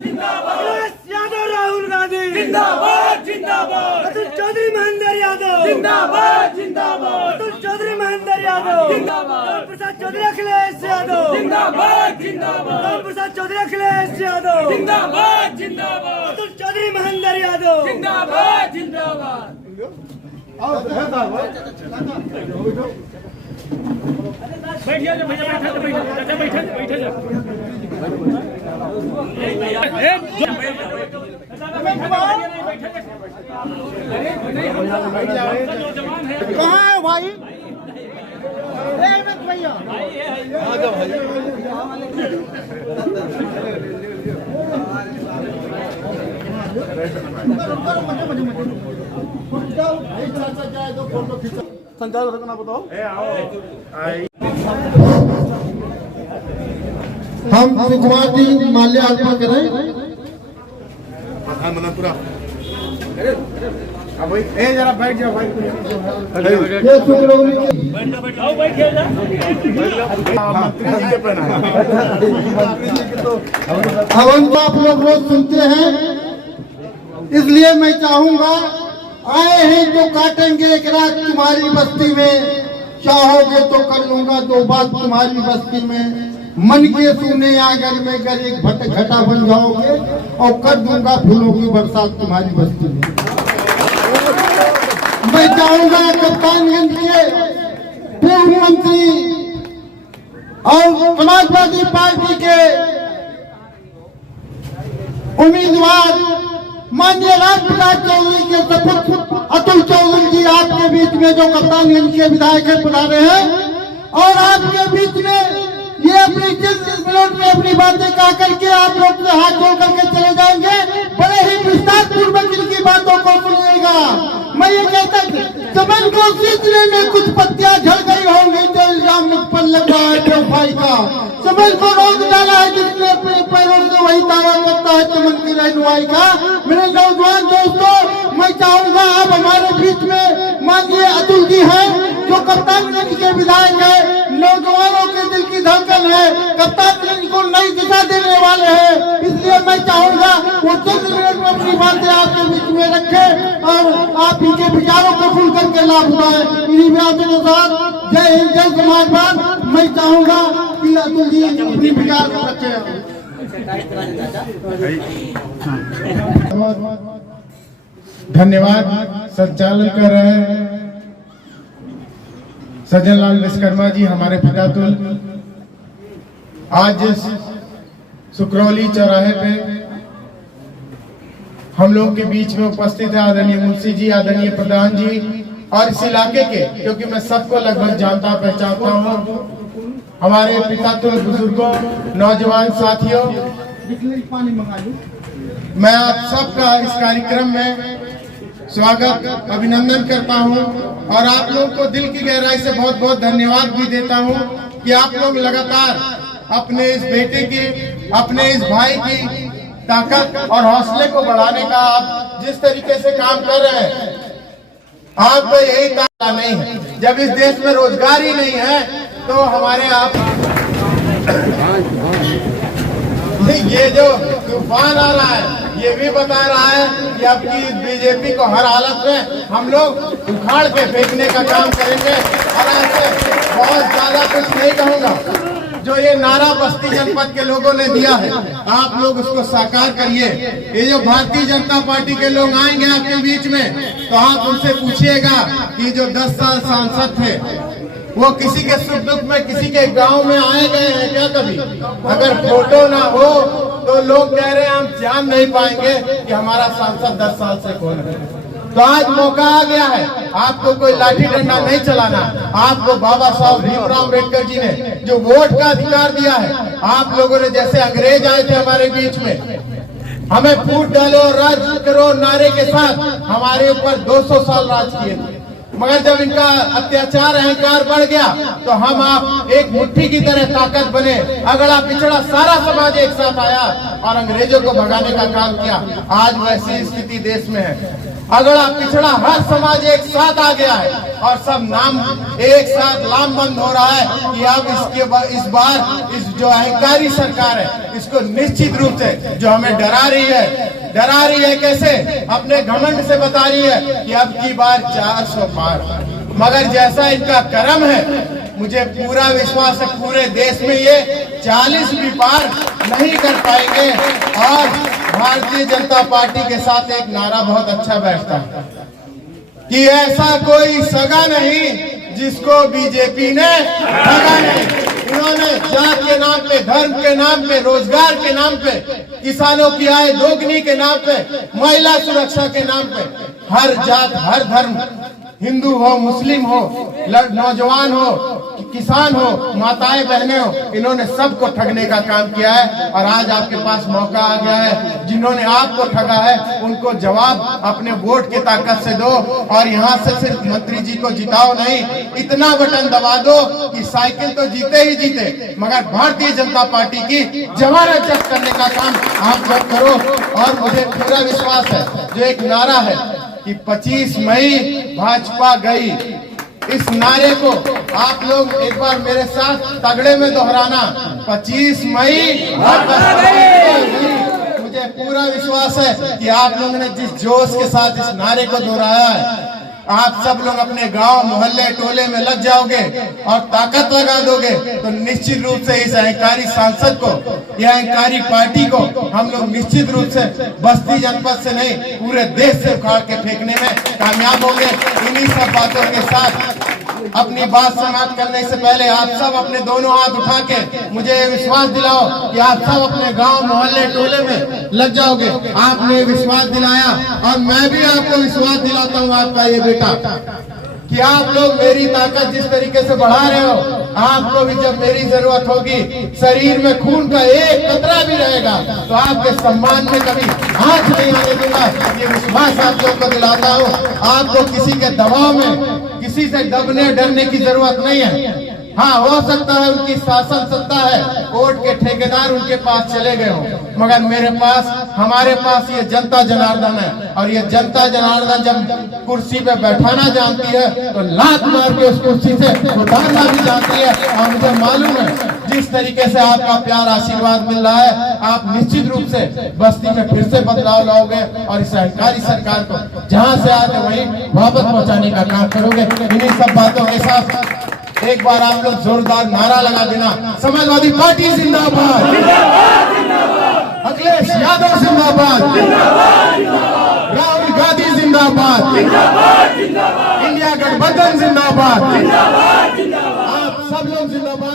अखिलेश यादव, राहुल गांधी जिंदाबाद जिंदाबाद, अतुल चौधरी, महेंद्र यादव जिंदाबाद जिंदाबाद, अतुल चौधरी, महेंद्र यादव जिंदाबाद, राम प्रसाद चौधरी, अखिलेश यादव जिंदाबाद जिंदाबाद, राम प्रसाद चौधरी, अखिलेश यादव जिंदाबाद जिंदाबाद, अतुल चौधरी, महेंद्र यादव जिंदाबाद जिंदाबाद। बैठिए भैया, बैठे जा। कहाँ है भाई? भैया संचालक का नाम बताओ। हम सुकुमार जी माल्यार्पण करें। जरा बैठ जाओ भाई। ये सुकरौली हवन आप लोग रोज सुनते हैं, इसलिए मैं चाहूंगा आए हैं जो काटेंगे एक रात तुम्हारी बस्ती में, चाहोगे तो कर लूंगा दो बात तुम्हारी बस्ती में। मन के सुने आंगन में गर एक भट घटा बन जाओगे और कर दूंगा फूलों की बरसात तुम्हारी बस्ती में। मैं चाहूंगा कप्तानगंज के पूर्व मंत्री और समाजवादी पार्टी के उम्मीदवार माननीय राम प्रसाद चौधरी के सपुत्र अतुल चौधरी जी आपके बीच में जो कप्तानगंज के विधायक पधारे हैं, और आपके बीच में ये अपनी 30 मिनट में अपनी बातें कह करके आप लोग से हाथ जोड़ करके चले जाएंगे। बड़े ही विस्तार पूर्वक इनकी बातों को सुनिएगा। मैं ये कहता चमन को सींचने में कुछ पत्तियां झड़ गई होंगी तो इल्जाम मुझ पर लग रहा है बेवफाई का। चमन को रोक डाला है जिसने अपने पैरों से वही दावा करता है चमन की रहनुमाई का। मेरे नौजवान दोस्तों, मैं चाहूंगा अब हमारे बीच में माननीय अतुल जी हैं जो कप्तानगंज के विधायक है, नौजवानों के दिल की धड़कन है, कप्तानगंज को नई दिशा देने वाले हैं। इसलिए मैं चाहूंगा वो 30 मिनट में अपनी बातें आपके बीच में रखें और आप इनके विचारों को खुल करके लाभ उठाएं। इन्हीं बातों के साथ जय हिंद, जय समाजवाद। मैं चाहूंगा कि अतुल जी अपनी विचार को रखें। धन्यवाद। संचालन कर रहे हैं सज्जन लाल विश्वकर्मा जी, हमारे पितातुल। आज सुकरौली चौराहे पे हम लोग के बीच में उपस्थित है आदरणीय मुंशी जी, आदरणीय प्रधान जी और इस इलाके के, क्योंकि मैं सबको लगभग जानता पहचानता हूँ, हमारे पितातुल बुजुर्गों, नौजवान साथियों, मैं आप सबका इस कार्यक्रम में स्वागत अभिनंदन करता हूं और आप लोगों को दिल की गहराई से बहुत बहुत धन्यवाद भी देता हूं कि आप लोग लगातार अपने इस बेटे की, अपने इस भाई की ताकत और हौसले को बढ़ाने का आप जिस तरीके से काम कर रहे हैं, आपको यही ताकत नहीं है। जब इस देश में रोजगार ही नहीं है तो हमारे आप ये जो तूफान आ रहा है ये भी बता रहा है कि अब की बीजेपी को हर हालत में हम लोग उखाड़ के फेंकने का काम करेंगे। और ऐसे बहुत ज्यादा कुछ नहीं कहूँगा। जो ये नारा बस्ती जनपद के लोगों ने दिया है, आप लोग उसको साकार करिए। ये जो भारतीय जनता पार्टी के लोग आएंगे आपके बीच में तो आप उनसे पूछिएगा कि जो 10 साल सांसद थे वो किसी के सुख दुख में किसी के गांव में आए गए हैं क्या कभी? अगर फोटो ना हो तो लोग कह रहे हैं हम जान नहीं पाएंगे कि हमारा सांसद 10 साल से कौन है। तो आज मौका आ गया है, आपको कोई लाठी डंडा नहीं चलाना। आपको बाबा साहब भीमराव अम्बेडकर जी ने जो वोट का अधिकार दिया है, आप लोगों ने जैसे अंग्रेज आए थे हमारे बीच में, हमें फूट डालो राज करो नारे के साथ हमारे ऊपर 200 साल राज किए थे। मगर जब इनका अत्याचार अहंकार बढ़ गया तो हम आप एक मुट्ठी की तरह ताकत बने। अगड़ा पिछड़ा सारा समाज एक साथ आया और अंग्रेजों को भगाने का काम किया। आज वैसी स्थिति देश में है। अगड़ा पिछड़ा हर समाज एक साथ आ गया है और सब नाम एक साथ लामबंद हो रहा है कि अब इस बार इस जो अहंकारी सरकार है इसको निश्चित रूप से जो हमें डरा रही है कैसे अपने घमंड से बता रही है कि अब की बार 400 पार। मगर जैसा इनका कर्म है मुझे पूरा विश्वास है पूरे देश में ये 40 भी पार नहीं कर पाएंगे। और भारतीय जनता पार्टी के साथ एक नारा बहुत अच्छा बैठता है कि ऐसा कोई सगा नहीं जिसको बीजेपी ने ठगा नहीं। इन्होंने जात के नाम पे, धर्म के नाम पे, रोजगार के नाम पे, किसानों की आय दोगुनी के नाम पे, महिला सुरक्षा के नाम पे हर जात हर धर्म, हिंदू हो मुस्लिम हो, नौजवान हो किसान हो, माताएं बहनें हो, इन्होंने सबको ठगने का काम किया है। और आज आपके पास मौका आ गया है, जिन्होंने आपको ठगा है उनको जवाब अपने वोट की ताकत से दो। और यहाँ से सिर्फ मंत्री जी को जिताओ नहीं, इतना बटन दबा दो कि साइकिल तो जीते ही जीते मगर भारतीय जनता पार्टी की जमानत जब्त करने का काम आप लोग करो। और मुझे पूरा विश्वास है जो एक नारा है कि 25 मई भाजपा गई, इस नारे को आप लोग एक बार मेरे साथ तगड़े में दोहराना, 25 मई भाजपा गई। मुझे पूरा विश्वास है कि आप लोगों ने जिस जोश के साथ इस नारे को दोहराया है आप सब लोग अपने गांव मोहल्ले टोले में लग जाओगे और ताकत लगा दोगे तो निश्चित रूप से इस अहंकारी सांसद को या अहंकारी पार्टी को हम लोग निश्चित रूप से बस्ती जनपद से नहीं पूरे देश से उखाड़ के फेंकने में कामयाब होंगे। इन्हीं सब बातों के साथ अपनी बात समाप्त करने से पहले आप सब अपने दोनों हाथ उठा के मुझे विश्वास दिलाओ कि आप सब अपने गांव मोहल्ले टोले में लग जाओगे। आपने विश्वास दिलाया और मैं भी आपको विश्वास दिलाता हूं आपका ये बेटा कि आप लोग मेरी ताकत जिस तरीके से बढ़ा रहे हो, आपको भी जब मेरी जरूरत होगी, शरीर में खून का एक कतरा भी रहेगा तो आपके सम्मान में कभी हाथ नहीं आने दूंगा। ये विश्वास आप लोग को दिलाता हूँ। आपको किसी के दबाव में, किसी से दबने डरने की जरूरत नहीं है। हाँ, हो सकता है उनकी शासन सत्ता है, कोर्ट के ठेकेदार उनके पास चले गए हो, मगर मेरे पास, हमारे पास ये जनता जनार्दन है। और ये जनता जनार्दन जब कुर्सी पे बैठाना जानती है तो लात मार के उस कुर्सी से उतारना भी जानती है। और मुझे मालूम है जिस तरीके से आपका प्यार आशीर्वाद मिल रहा है, आप निश्चित रूप से बस्ती में फिर से बदलाव लाओगे और इस सरकारी सरकार को जहाँ से आते वहीं वापस पहुँचाने का काम करोगे। इन्हीं सब बातों के साथ एक बार आप लोग जोरदार नारा लगा देना, समाजवादी पार्टी जिंदाबाद, अखिलेश यादव जिंदाबाद, राहुल गांधी जिंदाबाद, इंडिया गठबंधन जिंदाबाद, आप सब लोग जिंदाबाद।